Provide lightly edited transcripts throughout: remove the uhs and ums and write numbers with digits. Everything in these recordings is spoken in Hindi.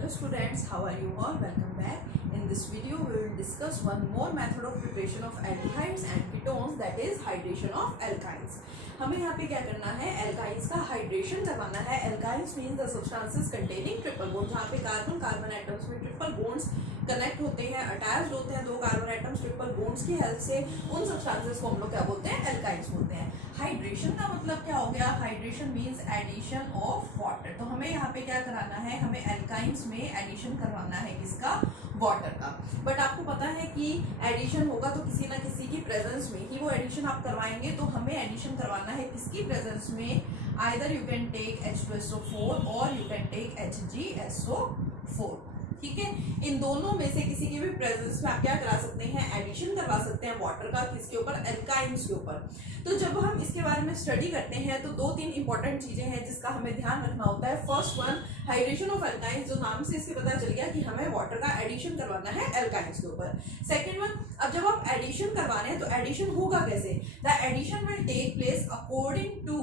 Hello students, how are you all? Welcome back. In this video we will discuss one more method of preparation of aldehydes and ketones, that is hydration of alkynes. हमें यहाँ पे क्या करना है, एल्काइंस का हाइड्रेशन करवाना है. Alkynes means the substances containing triple bond, जहाँ पे कार्बन एटम्स में ट्रिपल बॉन्ड्स कनेक्ट होते हैं, अटैच्ड होते हैं दो कार्बन एटम्स ट्रिपल बॉन्ड्स की हेल्प से. उन सब्सटेंसेस को हम लोग क्या बोलते हैं, एल्काइंस बोलते हैं. हाइड्रेशन का मतलब क्या हो गया, hydration means addition of water. तो हमें यहाँ पे क्या कराना है, हमें एल्काइंस में एडिशन करवाना है किसका, वाटर का. बट आपको पता है कि एडिशन होगा तो किसी ना किसी की प्रेजेंस में ही वो एडिशन आप करवाएंगे. तो हमें एडिशन करवाना है किसकी प्रेजेंस में, either you can take H2SO4 और यू कैन टेक HgSO4. ठीक है, इन दोनों में से किसी की भी प्रेजेंस में आप क्या करा सकते हैं, एडिशन करवा सकते हैं वाटर का. किसके ऊपर, एल्काइंस के ऊपर. तो जब हम इसके बारे में स्टडी करते हैं तो दो तीन इंपॉर्टेंट चीजें हैं जिसका हमें ध्यान रखना होता है. First one, hydration of alkynes, जो नाम से इसके पता चल गया कि हमें वाटर का एडिशन करवाना है एल्काइंस के ऊपर. सेकेंड वन, अब जब आप एडिशन करवा रहे हैं तो एडिशन होगा कैसे, the addition will take place according to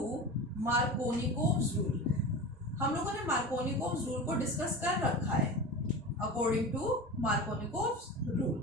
Markovnikov's rule. हम लोगों ने मार्कोनिकोव्स रूल को डिस्कस कर रखा है. अकॉर्डिंग टू मार्कोनिकोव्स रूल,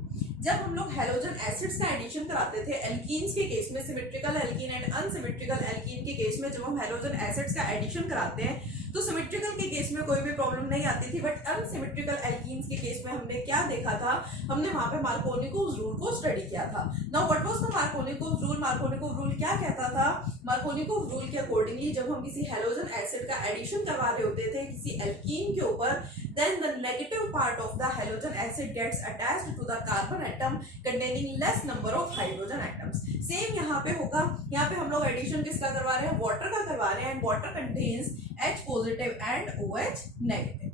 जब हम लोग हैलोजन एसिड्स का एडिशन कराते थे एल्कीन्स के केस में, symmetrical alkene and unsymmetrical alkene के केस में, जब हम हैलोजन एसिड्स का एडिशन कराते हैं तो सिमेट्रिकल के केस में कोई भी प्रॉब्लम नहीं आती थी. बट अनसिमेट्रिकल एल्कीन्स के केस में हमने क्या देखा था, हमने वहां पे मार्कोनिकोव्स रूल को स्टडी किया था. Now what was the Markovnikov's rule. Markovnikov rule क्या कहता था, मार्कोनिकोव रूल के अकॉर्डिंगली जब हम किसी हैलोजन एसिड का एडिशन करवा रहे होते थे किसी एल्कीन के ऊपर, then the negative part of the halogen acid gets attached to the carbon atom containing less number of hydrogen atoms. Same यहाँ पे होगा. यहाँ पे हम लोग एडिशन किसका करवा रहे हैं, वाटर का करवा रहे हैं. And water contains H positive and OH negative.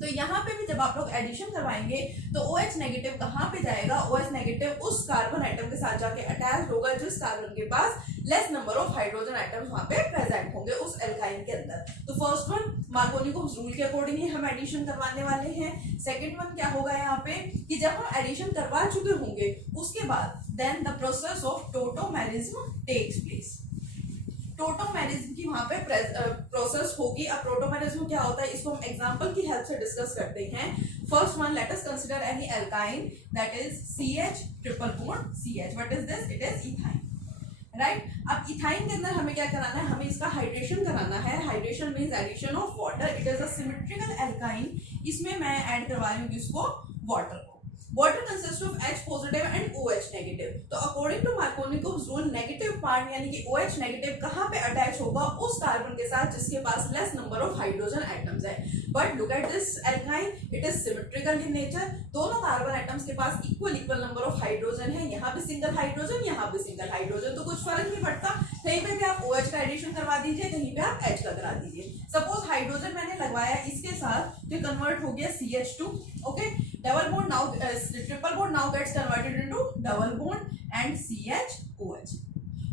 तो यहाँ पे भी जब आप लोग एडिशन करवाएंगे तो OH नेगेटिव कहाँ पे जाएगा, OH नेगेटिव उस कार्बन एटम के साथ जाके अटैच होगा जिस कार्बन के पास less number of hydrogen atoms वहां पे प्रेजेंट होंगे उस एल्काइन के अंदर. तो फर्स्ट वन, मार्कोनिकोव्स रूल के अकॉर्डिंग ही हम एडिशन करवाने वाले हैं. सेकंड वन क्या होगा यहाँ पे कि जब हम एडिशन करवा चुके होंगे उसके बाद then the process of tautomerism takes place. Tautomerism की वहां पे प्रोसेस होगी. अब टोटोमेरिज्म क्या होता है, इसको हम एग्जांपल की हेल्प से डिस्कस करते हैं. First one, let us consider any alkyne that is CH triple bond CH. What is this, it is ethyne, right. अब इथाइन के अंदर हमें क्या कराना है, हमें इसका हाइड्रेशन कराना है. Hydration means addition of water. It is a symmetrical alkyne. इसमें मैं ऐड करवा रही हूँ किसको, वाटर को. Water consist of H positive and OH negative. तो according to Markovnikov's rule negative part यानी कि OH नेगेटिव कहाँ पे अटैच होगा, उस कार्बन के साथ जिसके पास less number of hydrogen atoms है. But look at this alkyne, it is symmetrical in nature. दोनों कार्बन एटम्स के पास इक्वल नंबर ऑफ हाइड्रोजन है. यहाँ पे सिंगल हाइड्रोजन, यहाँ पे सिंगल हाइड्रोजन, तो कुछ फर्क नहीं पड़ता. कहीं पे भी आप OH का एडिशन करवा दीजिए, कहीं पे आप H का करा दीजिए. सपोज हाइड्रोजन मैंने लगवाया इसके साथ तो कन्वर्ट हो गया CH2. Okay, double bond now triple bond now gets converted into double bond and CH OH.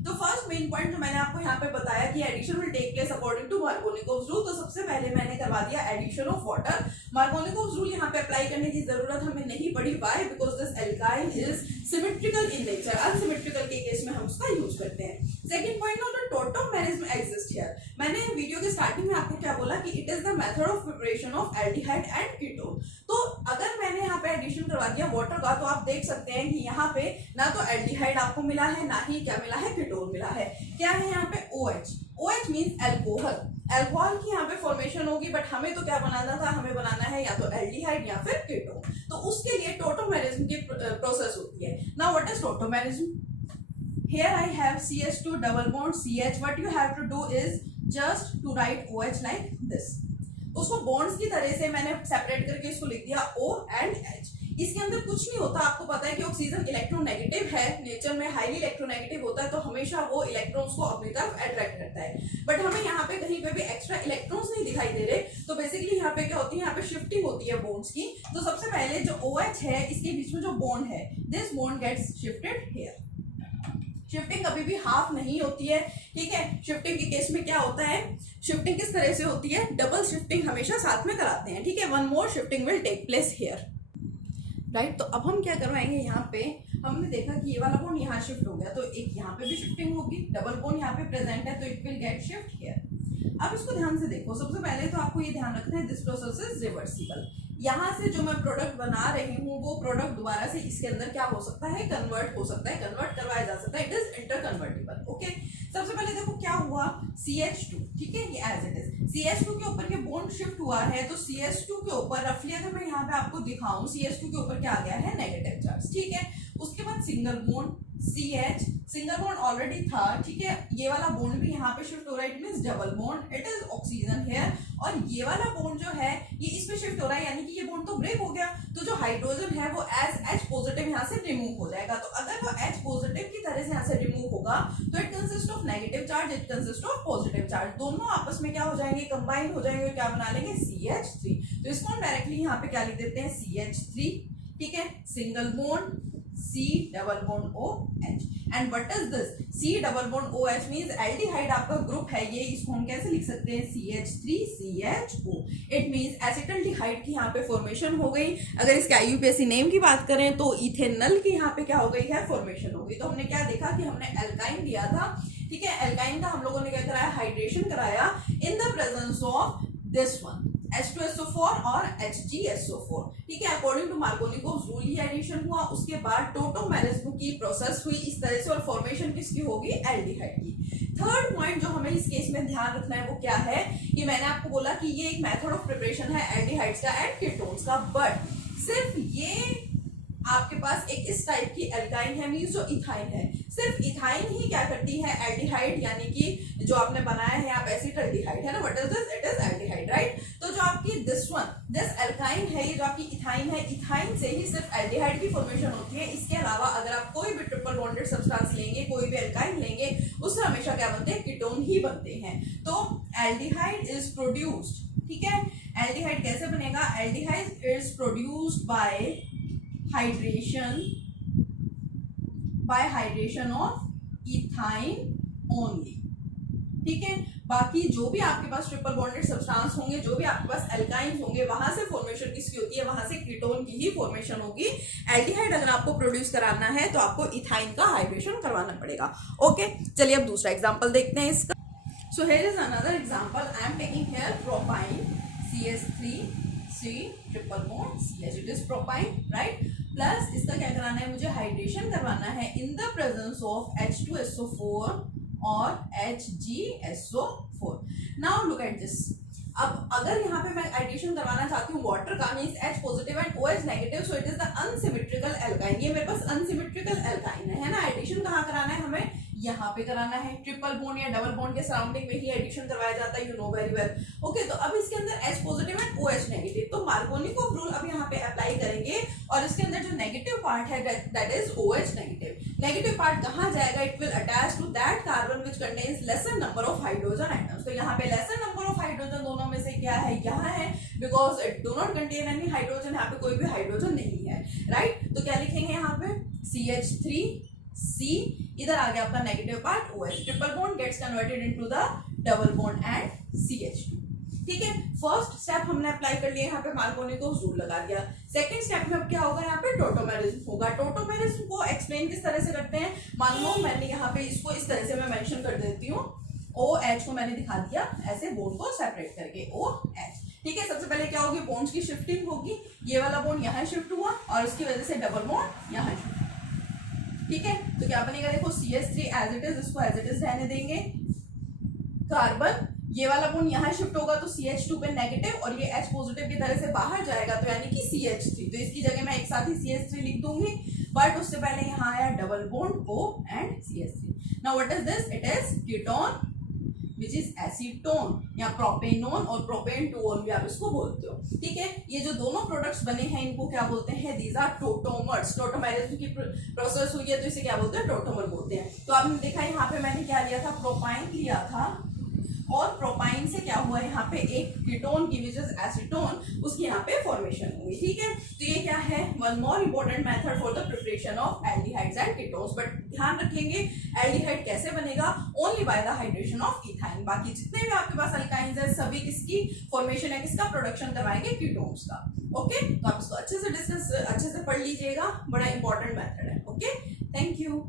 तो फर्स्ट मेन पॉइंट जो मैंने आपको यहाँ पे बताया कि addition will take place according to Markovnikov's rule. तो सबसे पहले मैंने करवा दिया addition of water. Markovnikov's rule यहाँ पे अप्लाई करने की जरूरत हमें नहीं पड़ी. Why, because this alkyne is symmetrical in nature. Unsymmetrical के केस में हम उसका यूज करते हैं. Second point of the tautomerism exist here. मैंने वीडियो के स्टार्टिंग में आपको क्या बोला कि it is the method of preparation of aldehyde and ketone. तो अगर मैंने यहाँ पे एडिशन करवा दिया वाटर का तो आप देख सकते हैं कि यहाँ पे ना तो एल्डिहाइड आपको मिला है, ना ही क्या मिला है, कीटोन मिला है. क्या है यहाँ पे, OH. OH means alcohol. Alcohol की यहाँ पे फॉर्मेशन होगी. बट हमें तो क्या बनाना था, हमें बनाना है या तो एल्डिहाइड या फिर कीटोन. तो उसके लिए टोटोमेरिज्म की प्रोसेस होती है. Now what is tautomerism. Here I have CH2 double bond CH. What you have to do is just to write OH like this. उसको बॉन्ड्स की तरह से मैंने सेपरेट करके इसको लिख दिया O and H. इसके अंदर कुछ नहीं होता. आपको पता है कि ऑक्सीजन इलेक्ट्रोनेगेटिव है, नेचर में हाईली इलेक्ट्रोनेगेटिव होता है, तो हमेशा वो इलेक्ट्रॉन्स को अपनी तरफ अट्रैक्ट करता है. बट हमें यहाँ पे कहीं पे भी एक्स्ट्रा इलेक्ट्रॉन्स नहीं दिखाई दे रहे. तो बेसिकली यहाँ पे क्या होती है, यहाँ पे शिफ्टिंग होती है बॉन्ड्स की. तो सबसे पहले जो OH है इसके बीच में जो बॉन्ड है, this bond gets shifted here. Shifting कभी भी हाफ नहीं होती है. ठीक है, शिफ्टिंग के केस में क्या होता है, शिफ्टिंग किस तरह से होती है, डबल शिफ्टिंग हमेशा साथ में कराते हैं. ठीक है, one more shifting will take place here, right. तो अब हम क्या करवाएंगे, यहाँ पे हमने देखा कि ये वाला बॉन्ड यहाँ शिफ्ट हो गया तो एक यहाँ पे भी शिफ्टिंग होगी. डबल बॉन्ड यहाँ पे प्रेजेंट है तो it will get shift here. अब इसको ध्यान से देखो, सबसे पहले तो आपको ये ध्यान रखना है दिस प्रोसेस इज रिवर्सिबल। यहाँ से जो मैं प्रोडक्ट बना रही हूँ वो प्रोडक्ट दोबारा से इसके अंदर क्या हो सकता है, कन्वर्ट हो सकता है, कन्वर्ट करवाया जा सकता है, it is inter convertible. Okay, सबसे पहले देखो क्या हुआ, CH2, ठीक है, ये एज इट इज CH2 के ऊपर ये बॉन्ड शिफ्ट हुआ है, तो CH2 के ऊपर रफली अगर मैं यहाँ पे आपको दिखाऊं, CH2 के ऊपर क्या आ गया है, नेगेटिव चार्ज, ठीक है। उसके बाद single bond CH, single bond already था, ठीक है, ये वाला बॉन्ड भी यहाँ पे शिफ्ट हो रहा है, it means double bond, it is oxygen here, और ये वाला बॉन्ड जो है ये इसमें शिफ्ट हो रहा है, यानी कि ये बॉन्ड तो ब्रेक हो गया, तो जो हाइड्रोजन है वो एज H पॉजिटिव यहाँ से रिमूव हो जाएगा। तो अगर वो H पॉजिटिव की तरह से यहाँ से रिमूव होगा तो it consist of negative charge, it consist of positive charge, दोनों आपस में क्या हो जाएंगे, कंबाइन हो जाएंगे, क्या बना लेंगे, CH3। तो इसको हम डायरेक्टली यहाँ पे क्या लिख देते हैं, CH3, ठीक है, single bond C double bond OH, and what is this, C double bond OH means aldehyde आपका ग्रुप है ये, इसको हम कैसे लिख सकते हैं, CH3CHO, इट मींस एसिटल्डिहाइड की यहाँ पे फॉर्मेशन हो गई। अगर इसके IUPAC नेम की बात करें तो इथेनॉल की यहाँ पे क्या हो गई है, फॉर्मेशन हो गई। तो हमने क्या देखा कि हमने एल्काइन लिया था, ठीक है, एल्काइन का हम लोगों ने क्या कराया, हाइड्रेशन कराया in the presence of this one H2SO4 और HgSO4, ठीक है, अकॉर्डिंग टू मार्कोनिकोव्स रूल ही एडिशन हुआ। उसके बाद टोटोमेरिज्म की प्रोसेस हुई इस तरह से, और फॉर्मेशन किसकी होगी, एल्डिहाइड की। थर्ड पॉइंट जो हमें इस केस में ध्यान रखना है वो क्या है, कि मैंने आपको बोला कि ये एक मेथड ऑफ प्रिपरेशन है एल्डिहाइड्स का एंड कीटोन्स का, बट सिर्फ ये आपके पास एक इस टाइप की एल्काइन है, मींस जो इथाइन है, सिर्फ इथाइन ही क्या करती है, एल्डिहाइड, यानी कि जो आपने बनाया है आप एसिटल्डिहाइड है ना, what is this, it is aldehyde, right. तो जो आपकी दिस एल्काइन है, ये जो आपकी इथाइन है, इथाइन से ही सिर्फ एल्डिहाइड की फॉर्मेशन होती है। इसके अलावा अगर आप कोई भी ट्रिपल बॉन्डेड सब्सटेंस लेंगे, कोई भी एल्काइन लेंगे, उससे हमेशा क्या बनते हैं, कीटोन ही बनते हैं। तो एल्डिहाइड इज प्रोड्यूस्ड, ठीक है, एल्डिहाइड कैसे बनेगा, aldehyde is produced by hydration of ethyne only, ठीक है। बाकी जो भी आपके पास ट्रिपल बॉन्डेड सब्सटेंस होंगे, जो भी आपके पास एल्काइंस होंगे, वहां से फॉर्मेशन किसकी होती है, वहां से कीटोन की ही फॉर्मेशन होगी। एल्डिहाइड अगर आपको प्रोड्यूस कराना है तो आपको इथाइन का हाइड्रेशन करवाना पड़ेगा। ओके, चलिए अब दूसरा एग्जांपल देखते हैं इसका। So here is another example, I am taking here propyne CH3C triple bond CH, it is propyne, right, plus इसका क्या कराना है, मुझे हाइड्रेशन करवाना है इन द प्रेजेंस ऑफ H2SO4 और HgSO4। Now look at this, अब अगर यहाँ पे मैं हाइड्रेशन करवाना चाहती हूँ वाटर का, means H positive and OH negative, so it is the unsymmetrical alkyne, ये मेरे पास अनसिमेट्रिकल एल्काइन है ना। हाइड्रेशन कहाँ कराना है, हमें यहाँ पे कराना है, ट्रिपल बॉन्ड या डबल बॉन्ड के सराउंडिंग में ही एडिशन करवाया जाता है, you know very well. Okay, तो अब इसके अंदर H positive and OH negative, तो मार्कोनिकोव रूल अब यहाँ पे अप्लाई करेंगे, और इसके अंदर जो नेगेटिव पार्ट है that is OH negative. Negative part कहाँ जाएगा, it will attach to that carbon which contains lesser number of hydrogen atoms. तो यहाँ पे लेसर नंबर ऑफ हाइड्रोजन दोनों में से क्या है, यहाँ है, because it do not contain any hydrogen, यहाँ पे कोई भी हाइड्रोजन नहीं है, राइट। तो क्या लिखेंगे यहाँ पे, CH3C, इधर आ गया आपका negative part OH, triple bond gets converted into the double bond and CH2, ठीक है। फर्स्ट स्टेप हमने अप्लाई कर लिया, यहाँ पे मार्कोनिकोव रूल लगा दिया। सेकंड स्टेप में अब क्या होगा, यहाँ पे टोटोमेरिज्म होगा। टोटोमेरिज्म को एक्सप्लेन किस तरह से करते हैं, मान लो मैंने यहाँ पे इसको इस तरह से मैं मेंशन कर देती हूँ, OH को मैंने दिखा दिया ऐसे बॉन्ड को सेपरेट करके, OH, ठीक है। सबसे पहले क्या होगी, बॉन्ड्स की शिफ्टिंग होगी, ये वाला बॉन्ड यहाँ शिफ्ट हुआ और उसकी वजह से डबल बॉन्ड यहाँ शिफ्ट, ठीक है। तो क्या बनेगा, देखो CH3 एज इट इज, इसको एज इट इज रहने देंगे, कार्बन ये वाला बॉन्ड यहाँ शिफ्ट होगा तो CH2 पे नेगेटिव, और ये H पॉजिटिव की तरह से बाहर जाएगा, तो यानी कि CH3, तो इसकी जगह मैं एक साथ ही CH3 लिख दूंगी, बट उससे पहले यहाँ आया double bond O and CH3। Now what is this, it is ketone which is acetone या प्रोपेनोन, और प्रोपेन टोन भी आप इसको बोलते हो, ठीक है। ये जो दोनों प्रोडक्ट्स बने हैं इनको क्या बोलते हैं, दीज आर टोटोमर्स। टोटोमेरिज्म की प्रोसेस हुई है तो इसे क्या बोलते हैं, टोटोमर बोलते हैं। तो आपने देखा यहाँ पे मैंने क्या लिया था, प्रोपाइन लिया था, और प्रोपाइन से क्या हुआ, यहाँ पे एक कीटोन की विच इज एसीटोन, उसकी यहाँ पे फॉर्मेशन हुई, ठीक है। तो ये क्या है, one more important method for the preparation of aldehydes and ketones, but ध्यान रखेंगे एल्डिहाइड कैसे बनेगा, only by the hydration of ethyne. बाकी जितने भी आपके पास अल्काइंस है सभी किसकी फॉर्मेशन है, किसका प्रोडक्शन करवाएंगे, कीटोन्स का। ओके, तो आप इसको अच्छे से पढ़ लीजिएगा, बड़ा इंपॉर्टेंट मेथड है। Okay, thank you.